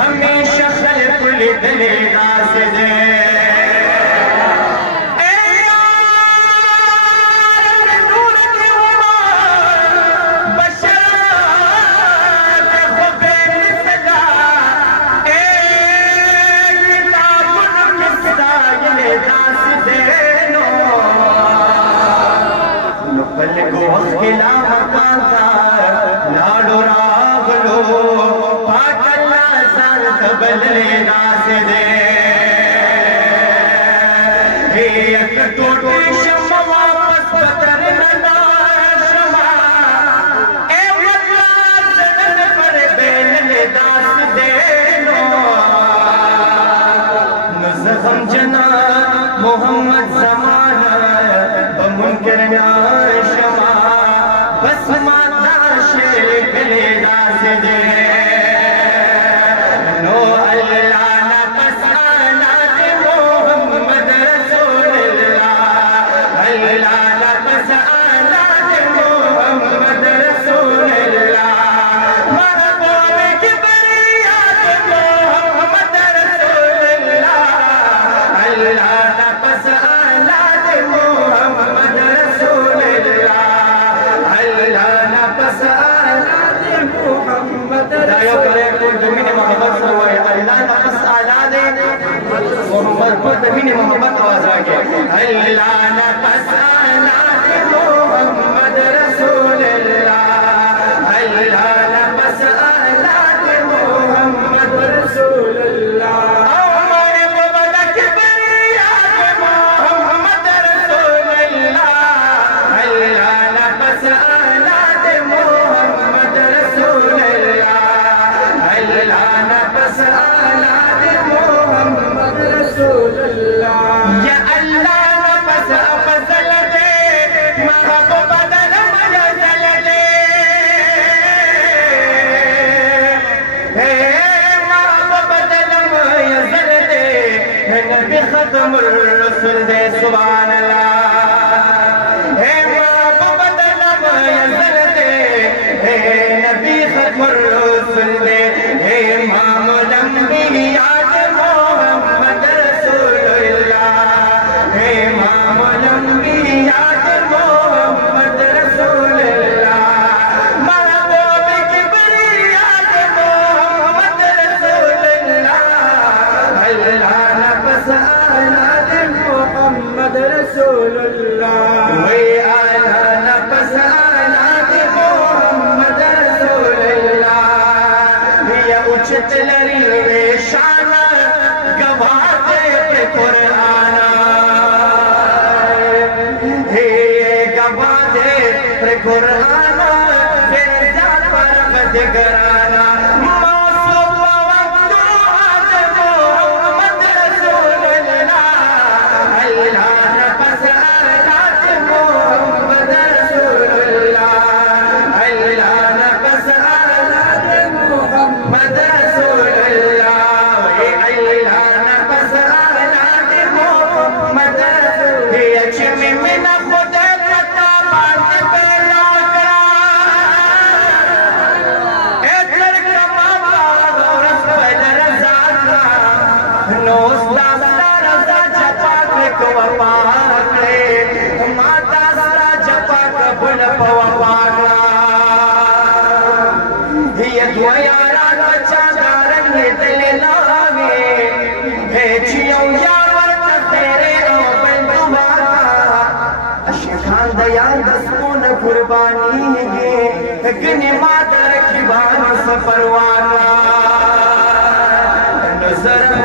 हमेशा खलकुल दले दास दे बदले दास दे हे एक टोटे शमा वापस बदर नदा शमा ए वल्ला जन्नत पर बेलने दास दे नो नज़म जना मोहम्मद ज़माना बमुनकर ना शमा बस माता शेर गले दास दे मोहम्मद आवाज आ गया अल्लाह ना पसाना मोहम्मद रसूलुल्लाह अल्लाह ना पसाना मोहम्मद रसूलुल्लाह हमारे बाबा के बरिया मोहम्मद रसूलुल्लाह अल्लाह ना पसाना मोहम्मद रसूलुल्लाह अल्लाह ना पसाना मोहम्मद रसूलुल्लाह या अल्लाह ना बस फजल दे महब बदल मजल दे हे महब बदल मजल दे नबी खत्म रसूल दे सुभान अल्लाह हे महब बदल मजल दे हे नबी खत्म रसूल दे हे इमामुल अंबिया कुराना फिर जापर बदगराना मासूम वक्तो आदमो मोहम्मद रसूलुल्लाह अल्लाह ना पसानात मोहम्मद रसूलुल्लाह अल्लाह ना पसानात मोहम्मद रसूलुल्लाह अल्लाह ना पसानात मोहम्मद रसूलुल्लाह में ना खुदा पता बात पे माता सारा जपा कबुल पवाला ये दुआरा बच्चा दारंग दिल लावे हे जियो यार तेरे ओ बंदुआ अशखान दया दसमोन कुर्बानी ये गने मादर की बान सफरवाला नजर